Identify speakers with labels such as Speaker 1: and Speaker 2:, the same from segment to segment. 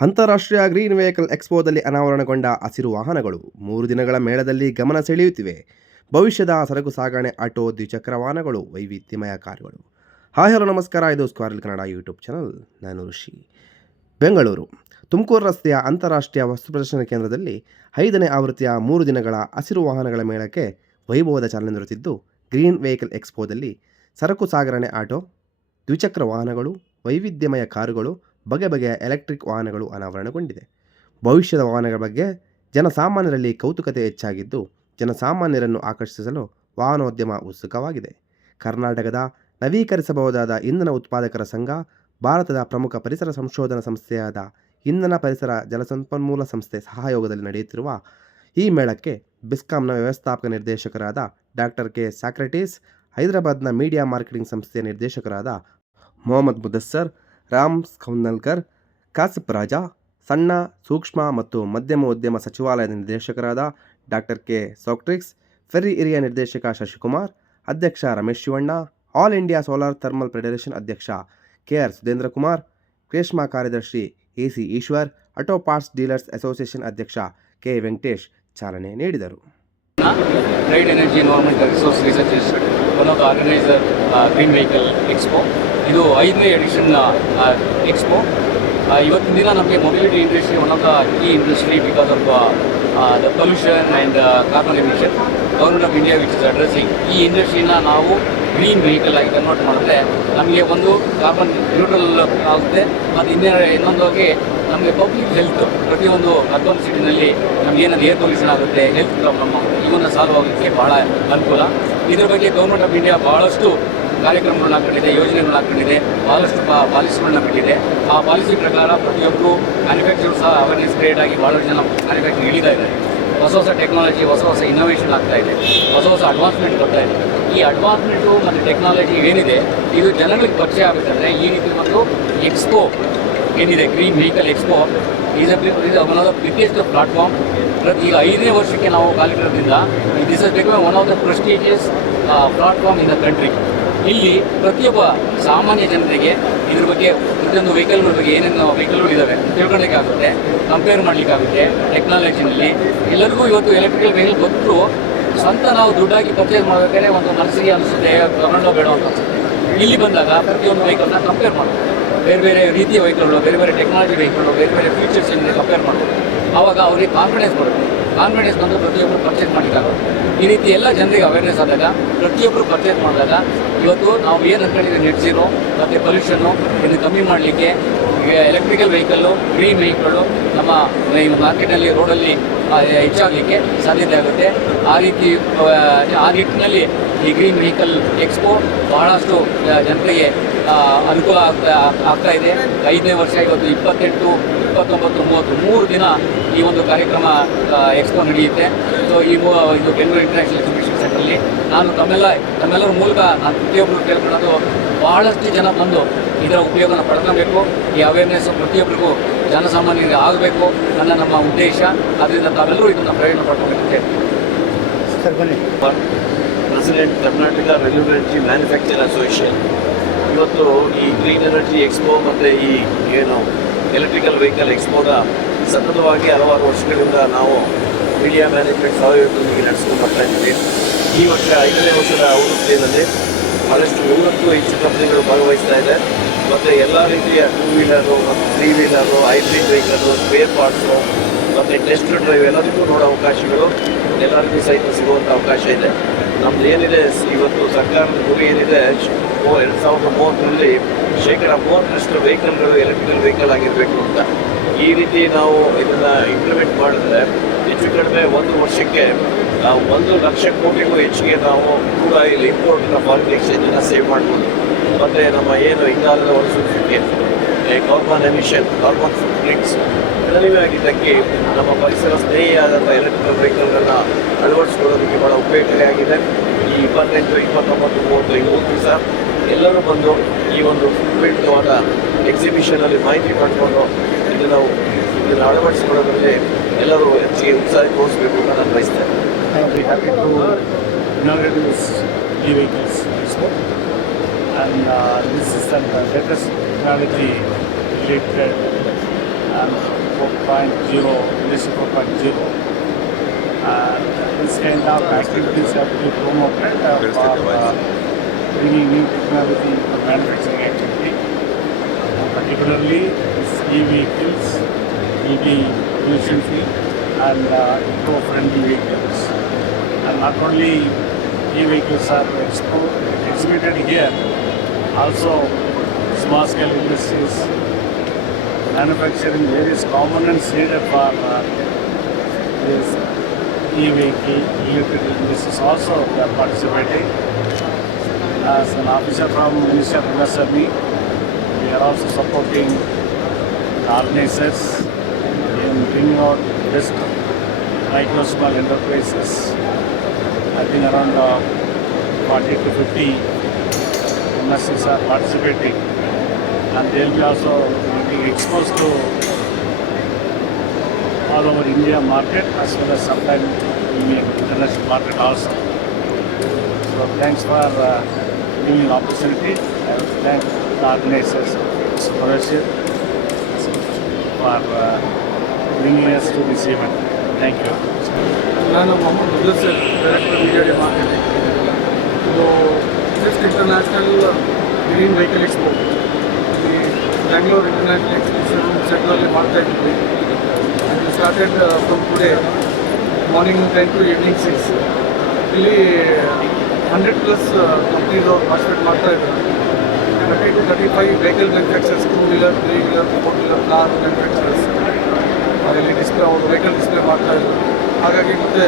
Speaker 1: ಅಂತಾರಾಷ್ಟ್ರೀಯ green vehicle ಎಕ್ಸ್ಪೋದಲ್ಲಿ ಅನಾವರಣಗೊಂಡ ಹಸಿರು ವಾಹನಗಳು ಮೂರು ದಿನಗಳ ಮೇಳದಲ್ಲಿ ಗಮನ ಸೆಳೆಯುತ್ತಿವೆ. ಭವಿಷ್ಯದ ಸರಕು ಸಾಗಣೆ, ಆಟೋ, ದ್ವಿಚಕ್ರ ವಾಹನಗಳು, ವೈವಿಧ್ಯಮಯ ಕಾರುಗಳು. ಹಾಯ್, ಹಲೋ, ನಮಸ್ಕಾರ. ಇದು ಸ್ಕ್ವಾರಲ್ ಕನ್ನಡ ಯೂಟ್ಯೂಬ್ ಚಾನಲ್. ನಾನು ಋಷಿ. ಬೆಂಗಳೂರು. ತುಮಕೂರು ರಸ್ತೆಯ ಅಂತಾರಾಷ್ಟ್ರೀಯ ವಸ್ತು ಪ್ರದರ್ಶನ ಕೇಂದ್ರದಲ್ಲಿ ಐದನೇ ಆವೃತ್ತಿಯ ಮೂರು ದಿನಗಳ ಹಸಿರು ವಾಹನಗಳ ಮೇಳಕ್ಕೆ ವೈಭವದ ಚಾಲನೆ ದೊರೆತಿದ್ದು, ಗ್ರೀನ್ ವೆಹಿಕಲ್ ಎಕ್ಸ್ಪೋದಲ್ಲಿ ಸರಕು ಸಾಗಣೆ, ಆಟೋ, ದ್ವಿಚಕ್ರ ವಾಹನಗಳು, ವೈವಿಧ್ಯಮಯ ಕಾರುಗಳು ಬಗೆ ಬಗೆಯ ಎಲೆಕ್ಟ್ರಿಕ್ ವಾಹನಗಳು ಅನಾವರಣಗೊಂಡಿದೆ. ಭವಿಷ್ಯದ ವಾಹನಗಳ ಬಗ್ಗೆ ಜನಸಾಮಾನ್ಯರಲ್ಲಿ ಕೌತುಕತೆ ಹೆಚ್ಚಾಗಿದ್ದು, ಜನಸಾಮಾನ್ಯರನ್ನು ಆಕರ್ಷಿಸಲು ವಾಹನೋದ್ಯಮ ಉತ್ಸುಕವಾಗಿದೆ. ಕರ್ನಾಟಕದ ನವೀಕರಿಸಬಹುದಾದ ಇಂಧನ ಉತ್ಪಾದಕರ ಸಂಘ, ಭಾರತದ ಪ್ರಮುಖ ಪರಿಸರ ಸಂಶೋಧನಾ ಸಂಸ್ಥೆಯಾದ ಇಂಧನ ಪರಿಸರ ಜಲಸಂಪನ್ಮೂಲ ಸಂಸ್ಥೆ ಸಹಯೋಗದಲ್ಲಿ ನಡೆಯುತ್ತಿರುವ ಈ ಮೇಳಕ್ಕೆ ಬಿಸ್ಕಾಂನ ವ್ಯವಸ್ಥಾಪಕ ನಿರ್ದೇಶಕರಾದ ಡಾಕ್ಟರ್ ಕೆ. ಸಾಕ್ರೆಟೀಸ್, ಹೈದರಾಬಾದ್ನ ಮೀಡಿಯಾ ಮಾರ್ಕೆಟಿಂಗ್ ಸಂಸ್ಥೆಯ ನಿರ್ದೇಶಕರಾದ ಮೊಹಮ್ಮದ್ ಮುದಸ್ಸರ್ ರಾಮ್ ಸ್ಕೌನಲ್ಕರ್ ಕಾಸಿಪ್ ರಾಜಾ ಸಣ್ಣ ಸೂಕ್ಷ್ಮ ಮತ್ತು ಮಧ್ಯಮ ಉದ್ಯಮ ಸಚಿವಾಲಯದ ನಿರ್ದೇಶಕರಾದ ಡಾಕ್ಟರ್ ಕೆ. ಸಾಕ್ಟ್ರಿಕ್ಸ್ ಫೆರಿ ಹಿರಿಯ ನಿರ್ದೇಶಕ ಶಶಿಕುಮಾರ್ ಅಧ್ಯಕ್ಷ Ramesh Shivanna all India solar thermal federation ಅಧ್ಯಕ್ಷ ಕೆ. ಆರ್. ಸುಧೇಂದ್ರ ಕುಮಾರ್ ಕ್ರೇಷ್ಮಾ ಕಾರ್ಯದರ್ಶಿ A. C. Eshwar auto parts dealers association ಅಧ್ಯಕ್ಷ ಕೆ. ವೆಂಕಟೇಶ್ ಚಾಲನೆ ನೀಡಿದರು.
Speaker 2: Energy organizer uh, Green Vehicle Expo. ಇದು ಐದನೇ ಎಡಿಷನ್ ಎಕ್ಸ್ಪೋ ಇವತ್ತಿನ ದಿನ ನಮಗೆ mobility industry one of the key industry because of the pollution and carbon emission government of India which is addressing ಈ ಇಂಡಸ್ಟ್ರಿನ ನಾವು ಗ್ರೀನ್ ವೆಹಿಕಲ್ ಆಗಿ ಕನ್ವರ್ಟ್ ಮಾಡಿದ್ರೆ ನಮಗೆ ಒಂದು ಕಾರ್ಬನ್ ನ್ಯೂಟ್ರಲ್ ಆಗುತ್ತೆ. ಮತ್ತು ಇನ್ನೇ ಇನ್ನೊಂದಾಗಿ ನಮಗೆ ಪಬ್ಲಿಕ್ ಹೆಲ್ತ್ ಪ್ರತಿಯೊಂದು ಅರ್ಬನ್ ಸಿಟಿನಲ್ಲಿ ನಮ್ಗೆ ಏನಾದ್ರು ಏರ್ ಪೊಲ್ಯೂಷನ್ ಆಗುತ್ತೆ ಹೆಲ್ತ್ ಪ್ರಾಬ್ಲಮ್ ಇವನ್ನ ಸಾಲ್ವ್ ಆಗೋದಕ್ಕೆ ಭಾಳ ಅನುಕೂಲ. ಇದರ ಬಗ್ಗೆ ಗೌರ್ಮೆಂಟ್ ಆಫ್ ಇಂಡಿಯಾ ಭಾಳಷ್ಟು ಕಾರ್ಯಕ್ರಮಗಳನ್ನ ಹಾಕೊಂಡಿದೆ, ಯೋಜನೆಗಳನ್ನ ಹಾಕೊಂಡಿದೆ ಭಾಳಷ್ಟು ಪಾಲಿಸಿಗಳನ್ನ ಬಿಟ್ಟಿದೆ. ಆ ಪಾಲಿಸಿ ಪ್ರಕಾರ ಪ್ರತಿಯೊಬ್ಬರು ಮ್ಯಾನುಫ್ಯಾಕ್ಚರ್ ಸಹ ಅವೇರ್ನೆಸ್ ಕ್ರಿಯೇಟ್ ಆಗಿ ಭಾಳಷ್ಟು ಜನ ಮ್ಯಾನುಫ್ಯಾಕ್ಚರ್ ಇಳಿತಾ ಇದ್ದಾರೆ. ಹೊಸ ಹೊಸ ಟೆಕ್ನಾಲಜಿ ಹೊಸ ಹೊಸ ಇನ್ನೋವೇಷನ್ ಆಗ್ತಾ ಇದೆ. ಹೊಸ ಹೊಸ ಅಡ್ವಾನ್ಸ್ಮೆಂಟ್ ಬರ್ತಾ ಇದೆ. ಈ ಅಡ್ವಾನ್ಸ್ಮೆಂಟು ಮತ್ತು ಟೆಕ್ನಾಲಜಿ ಏನಿದೆ, ಇದು ಜನಗಳಿಗೆ ಪರಿಚಯ ಆಗಬೇಕಂದ್ರೆ ಈ ರೀತಿ ಒಂದು ಎಕ್ಸ್ಪೋ ಏನಿದೆ green vehicle expo is is one of the biggest platform ಈಗ ಐದನೇ ವರ್ಷಕ್ಕೆ ನಾವು ಕಾಲಿಟ್ಟಿರೋದ್ರಿಂದ this is become one of the prestigious platform in the country ಇಲ್ಲಿ ಪ್ರತಿಯೊಬ್ಬ ಸಾಮಾನ್ಯ ಜನರಿಗೆ ಇದ್ರ ಬಗ್ಗೆ ಪ್ರತಿಯೊಂದು ವೆಹಿಕಲ್ಗಳ ಬಗ್ಗೆ ಏನೇನು ವೆಹಿಕಲ್ಗಳು ಇದ್ದಾವೆ ತಿಳ್ಕೊಳ್ಳಿಕ್ಕಾಗುತ್ತೆ ಕಂಪೇರ್ ಮಾಡಲಿಕ್ಕಾಗುತ್ತೆ ಟೆಕ್ನಾಲಜಿನಲ್ಲಿ ಎಲ್ಲರಿಗೂ ಇವತ್ತು ಎಲೆಕ್ಟ್ರಿಕಲ್ ವೆಹಿಕಲ್ ಗೊತ್ತು. ಸ್ವಂತ ನಾವು ದುಡ್ಡಾಗಿ ಪರ್ಚೇಸ್ ಮಾಡಬೇಕಾದ್ರೆ ಒಂದು ನರ್ಸರಿ ಅನಿಸುತ್ತೆ ತಗೊಂಡೋ ಬೇಡ ಅಂತ ಅನಿಸುತ್ತೆ. ಇಲ್ಲಿ ಬಂದಾಗ ಪ್ರತಿಯೊಂದು ವೆಹಿಕಲ್ನ ಕಂಪೇರ್ ಮಾಡ್ಬೋದು. ಬೇರೆ ಬೇರೆ ರೀತಿಯ ವೆಹಿಕಲ್ಗಳು ಬೇರೆ ಬೇರೆ ಟೆಕ್ನಾಲಜಿ ವೆಹಿಕಲ್ಗಳು ಬೇರೆ ಬೇರೆ ಫೀಚರ್ಸ್ ಕಂಪೇರ್ ಮಾಡ್ಬೋದು. ಆವಾಗ ಅವರಿಗೆ ಕಾನ್ಫಿಡೆನ್ಸ್ ಬರುತ್ತೆ. ಕಾನ್ಫಿಡೆನ್ಸ್ ಬಂದು ಪ್ರತಿಯೊಬ್ಬರು ಪರ್ಚೇಸ್ ಮಾಡಿದಾಗ ಈ ರೀತಿ ಎಲ್ಲ ಜನರಿಗೆ ಅವೇರ್ನೆಸ್ ಆದಾಗ ಪ್ರತಿಯೊಬ್ಬರು ಪರ್ಚೇಸ್ ಮಾಡಿದಾಗ ಇವತ್ತು ನಾವು ಏನು ಅಂದ್ಕೊಂಡಿದ್ದೀವಿ ನೆಟ್ ಮತ್ತು ಪೊಲ್ಯೂಷನ್ನು ಇದನ್ನು ಕಮ್ಮಿ ಮಾಡಲಿಕ್ಕೆ ಎಲೆಕ್ಟ್ರಿಕಲ್ ವೆಹಿಕಲ್ಲು ಗ್ರೀನ್ ವೆಹಿಕಲ್ಲು ನಮ್ಮ ಈ ಮಾರ್ಕೆಟಲ್ಲಿ ರೋಡಲ್ಲಿ ಹೆಚ್ಚಾಗಲಿಕ್ಕೆ ಸಾಧ್ಯತೆ ಆಗುತ್ತೆ. ಆ ರೀತಿ ಆ, ನಿಟ್ಟಿನಲ್ಲಿ ಈ ಗ್ರೀನ್ ವೆಹಿಕಲ್ ಎಕ್ಸ್ಪೋ ಬಹಳಷ್ಟು ಜನರಿಗೆ ಅನುಕೂಲ ಆಗ್ತಾ ಆಗ್ತಾ ಇದೆ. ಐದನೇ ವರ್ಷ ಇವತ್ತು ಇಪ್ಪತ್ತೆಂಟು ಇಪ್ಪತ್ತೊಂಬತ್ತು ಮೂವತ್ತು ಮೂರು ದಿನ ಈ ಒಂದು ಕಾರ್ಯಕ್ರಮ ಎಕ್ಸ್ಪೋ ನಡೆಯುತ್ತೆ. ಸೊ ಈ ಇದು ಬೆಂಗಳೂರು ಇಂಟರ್ನ್ಯಾಷನಲ್ ಎಕ್ಸಿಬಿಷನ್ ಸೆಂಟ್ರಲ್ಲಿ ನಾನು ತಮ್ಮೆಲ್ಲ ತಮ್ಮೆಲ್ಲರ ಮೂಲಕ ನಾನು ಪ್ರತಿಯೊಬ್ಬರು ಕೇಳ್ಕೊಳ್ಳೋದು ಭಾಳಷ್ಟು ಜನ ಬಂದು ಇದರ ಉಪಯೋಗನ ಪಡ್ಕೊಬೇಕು. ಈ ಅವೇರ್ನೆಸ್ ಪ್ರತಿಯೊಬ್ಬರಿಗೂ ಜನಸಾಮಾನ್ಯರಿಗೆ ಆಗಬೇಕು ನನ್ನ ನಮ್ಮ ಉದ್ದೇಶ. ಅದರಿಂದ ತಾವೆಲ್ಲರೂ ಇದನ್ನು ಪ್ರಯೋಜನ ಪಡ್ಕೊಬೇಕಂತೆ ಅಂತ ಹೇಳ್ತೀನಿ.
Speaker 3: ಸರ್ ಬನ್ನಿ.
Speaker 4: President Karnataka energy manufacture association ಇವತ್ತು ಈ ಗ್ರೀನ್ ಎನರ್ಜಿ ಎಕ್ಸ್ಪೋ ಮತ್ತು ಈ ಏನು ಎಲೆಕ್ಟ್ರಿಕಲ್ ವೆಹಿಕಲ್ ಎಕ್ಸ್ಪೋದ ಸತತವಾಗಿ ಹಲವಾರು ವರ್ಷಗಳಿಂದ ನಾವು ಮೀಡಿಯಾ ಮ್ಯಾನೇಜ್ಮೆಂಟ್ ಸಹಯೋಗದೊಂದಿಗೆ ನಡೆಸ್ಕೊಂಡು ಬರ್ತಾ ಇದ್ದೀವಿ. ಈ ವರ್ಷ ಐದನೇ ವರ್ಷದ ಆವೃತ್ತಿಯಲ್ಲಿ ಬಹಳಷ್ಟು ನೂರಕ್ಕೂ ಹೆಚ್ಚು ಕಂಪನಿಗಳು ಭಾಗವಹಿಸ್ತಾ ಇದೆ. ಮತ್ತು ಎಲ್ಲ ರೀತಿಯ ಟೂ ವೀಲರು ಮತ್ತು three wheeler hybrid vehicle spare parts ಮತ್ತು ಟೆಸ್ಟ್ ಡ್ರೈವ್ ಎಲ್ಲರಿಗೂ ನೋಡೋ ಅವಕಾಶಗಳು ಎಲ್ಲರಿಗೂ ಸಹಿತ ಸಿಗುವಂಥ ಅವಕಾಶ ಇದೆ. ನಮ್ದು ಏನಿದೆ, ಇವತ್ತು ಸರ್ಕಾರದ ಗುರಿ ಏನಿದೆ ಮೂ- ಎರಡು ಸಾವಿರದ ಮೂವತ್ತರಲ್ಲಿ ಶೇಕಡ ಮೂವತ್ತರಷ್ಟು ವೆಹಿಕಲ್ಗಳು ಎಲೆಕ್ಟ್ರಿಕಲ್ ವೆಹಿಕಲ್ ಆಗಿರಬೇಕು ಅಂತ. ಈ ರೀತಿ ನಾವು ಇದನ್ನು ಇಂಪ್ಲಿಮೆಂಟ್ ಮಾಡಿದ್ರೆ ಹೆಚ್ಚು ಕಡಿಮೆ ಒಂದು ವರ್ಷಕ್ಕೆ ಒಂದು ಲಕ್ಷ ಕೋಟಿಗೂ ಹೆಚ್ಚಿಗೆ ನಾವು ಕೂಡ ಇಲ್ಲಿ ಇಂಪೋರ್ಟ್ನ ಫಾರಿನ್ ಎಕ್ಸ್ಚೇಂಜನ್ನು ಸೇವ್ ಮಾಡ್ಬೋದು. ಮತ್ತು ನಮ್ಮ ಏನು ಇಂಗಾಲದ ಹೊರಸೂಸುವಿಕೆ carbon emission carbon footprints ಕಡಿಮೆ ಆಗಿದ್ದಕ್ಕೆ ನಮ್ಮ ಪರಿಸರ ಸ್ನೇಹಿಯಾದಂಥ ಎಲೆಕ್ಟ್ರಿಕಲ್ ವೆಹಿಕಲ್ಗಳನ್ನು ಅಳವಡಿಸ್ಕೊಳ್ಳೋದಕ್ಕೆ ಭಾಳ ಉಪಯೋಗಕಾರಿಯಾಗಿದೆ ಈ ಇಪ್ಪತ್ತೆಂಟು, ಇಪ್ಪತ್ತೊಂಬತ್ತು ಮೂವತ್ತು ಮೂರು ದಿವಸ ಎಲ್ಲರೂ ಬಂದು ಈ ಒಂದು ಉಪಯುಕ್ತವಾದ ಎಕ್ಸಿಬಿಷನಲ್ಲಿ ಮಾಹಿತಿ ಪಡ್ಕೊಂಡು ಇದು ನಾವು ಇದನ್ನು ಅಳವಡಿಸಿಕೊಳ್ಳೋದ್ರಲ್ಲಿ ಎಲ್ಲರೂ ಹೆಚ್ಚಿಗೆ ಉತ್ಸಾಹ ತೋರಿಸಬೇಕು ಅಂತ ನಾನು ಬಯಸ್ತೇನೆ
Speaker 3: I'm very happy to inaugurate this e-vehicles expo. And uh, this is the latest technology related. And 4.0, Industry 4.0. Uh, this kind of activities have to be promoted uh, for uh, bringing new technology to manufacturing activity, particularly this e-vehicles, EV free and uh, eco-friendly vehicles. And not only e-vehicles are expo- exhibited here, also small scale industries manufacturing various components needed for uh, this e-vehicle related industries also they are participating. As an officer from Ministry of MSME, we are also supporting the organizers in bringing out best micro small enterprises. I think around uh, 40 to 50 MSCs are participating and they'll be also being exposed to all over India market as well as sometimes in international market also. So thanks for uh, giving opportunity and thank the organizers, Mr. Parashir, for uh, bringing us to this event. Thank you.
Speaker 5: ನಾನು Mohammad Mudassar director media marketing ಇದು just international green vehicle expo ಈ Bangalore international exhibition ಸೆಂಟ್ರಲ್ಲಿ ಮಾಡ್ತಾ ಇದ್ವಿ ಅದು started from today morning ten to evening six ಇಲ್ಲಿ hundred plus companies ಅವ್ರು participate ಮಾಡ್ತಾ ಇದ್ದಾರೆ thirty to thirty five vehicle manufacturers two wheeler three wheeler four wheeler car manufacturers ಅದರಲ್ಲಿ ಡಿಸ್ಪ್ಲೇ ಅವರು ವೆಹಿಕಲ್ ಡಿಸ್ಪ್ಲೇ ಮಾಡ್ತಾ ಇದ್ದಾರೆ ಹಾಗಾಗಿ ಮತ್ತೆ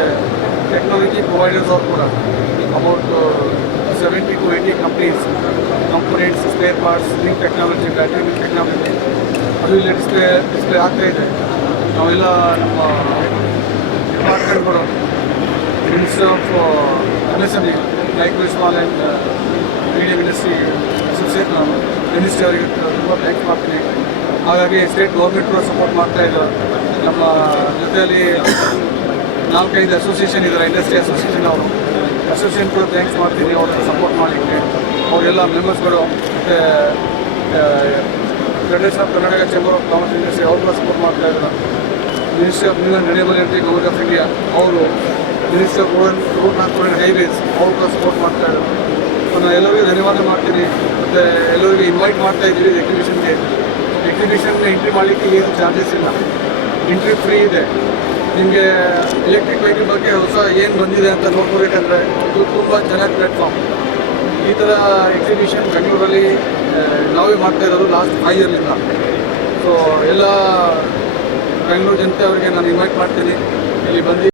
Speaker 5: ಟೆಕ್ನಾಲಜಿ ಪ್ರೊವೈಡರ್ಸ್ ಅವ್ರು ಕೂಡ about seventy to eighty companies components spare parts new technology battery technology ಅದು ಇಲ್ಲಿ ಡಿಸ್ಪ್ಲೇ ಡಿಸ್ಪ್ಲೇ ಆಗ್ತಾ ಇದೆ. ನಾವೆಲ್ಲ ನಮ್ಮ ಡಿಪಾರ್ಟ್ಮೆಂಟ್ಗಳು ministry of M S M E micro small and medium industry associate ನಾನು ಮಿನಿಸ್ಟ್ರಿ ಅವರಿಗೆ ತುಂಬ ಥ್ಯಾಂಕ್ಸ್ ಮಾಡ್ತೀನಿ. ಹಾಗಾಗಿ ಸ್ಟೇಟ್ ಗೌರ್ಮೆಂಟ್ ಕೂಡ ಸಪೋರ್ಟ್ ಮಾಡ್ತಾ ಇದ್ದಾರೆ ನಮ್ಮ, ಜೊತೆಯಲ್ಲಿ ನಾಲ್ಕೈದು ಅಸೋಸಿಯೇಷನ್ ಇದ್ದಾರೆ ಇಂಡಸ್ಟ್ರಿ ಅಸೋಸಿಯೇಷನ್ ಅವರು. ಅಸೋಸಿಯೇಷನ್ ಕೂಡ ಥ್ಯಾಂಕ್ಸ್ ಮಾಡ್ತೀನಿ, ಅವ್ರನ್ನ ಸಪೋರ್ಟ್ ಮಾಡಲಿಕ್ಕೆ. ಅವರೆಲ್ಲ ಮೆಂಬರ್ಸ್ಗಳು ಮತ್ತು federation of Karnataka chamber of commerce industry ಅವ್ರು ಕೂಡ ಸಪೋರ್ಟ್ ಮಾಡ್ತಾ ಇದ್ದಾರೆ ministry of new energy government of India ಅವರು ಮಿನಿಸ್ಟ್ರಿ ಆಫ್ ರೋಡ್ ಹೈವೇಸ್ ಅವರು ಕೂಡ ಸಪೋರ್ಟ್ ಮಾಡ್ತಾ ಇದ್ದಾರೆ ನಾನು ಎಲ್ಲರಿಗೂ ಧನ್ಯವಾದ ಮಾಡ್ತೀನಿ. ಮತ್ತು ಎಲ್ಲರಿಗೂ ಇನ್ವೈಟ್ ಮಾಡ್ತಾ ಇದ್ದೀವಿ ಎಕ್ಸಿಬಿಷನ್ಗೆ ಎಕ್ಸಿಬಿಷನ್ ಎಂಟ್ರಿ ಮಾಡಲಿಕ್ಕೆ ಏನು ಚಾರ್ಜಸ್ ಇಲ್ಲ. ಎಂಟ್ರಿ ಫ್ರೀ ಇದೆ. ನಿಮಗೆ ಎಲೆಕ್ಟ್ರಿಕ್ ವೆಹಿಕಲ್ ಬಗ್ಗೆ ಹೊಸ ಏನು ಬಂದಿದೆ ಅಂತ ನೋಡ್ಕೋಬೇಕಂದ್ರೆ ಇದು ತುಂಬ ಚೆನ್ನಾಗಿ ಪ್ಲ್ಯಾಟ್ಫಾರ್ಮ್ ಈ ಥರ ಎಕ್ಸಿಬಿಷನ್ ಬೆಂಗಳೂರಲ್ಲಿ ನಾವೇ ಮಾಡ್ತಾ ಇರೋದು ಲಾಸ್ಟ್ ಫೈವ್ ಇಯರ್ಲಿಂದ ಸೊ ಎಲ್ಲ ಬೆಂಗಳೂರು ಜನತೆ ಅವರಿಗೆ ನಾನು ಇನ್ವೈಟ್ ಮಾಡ್ತೀನಿ. ಇಲ್ಲಿ ಬಂದು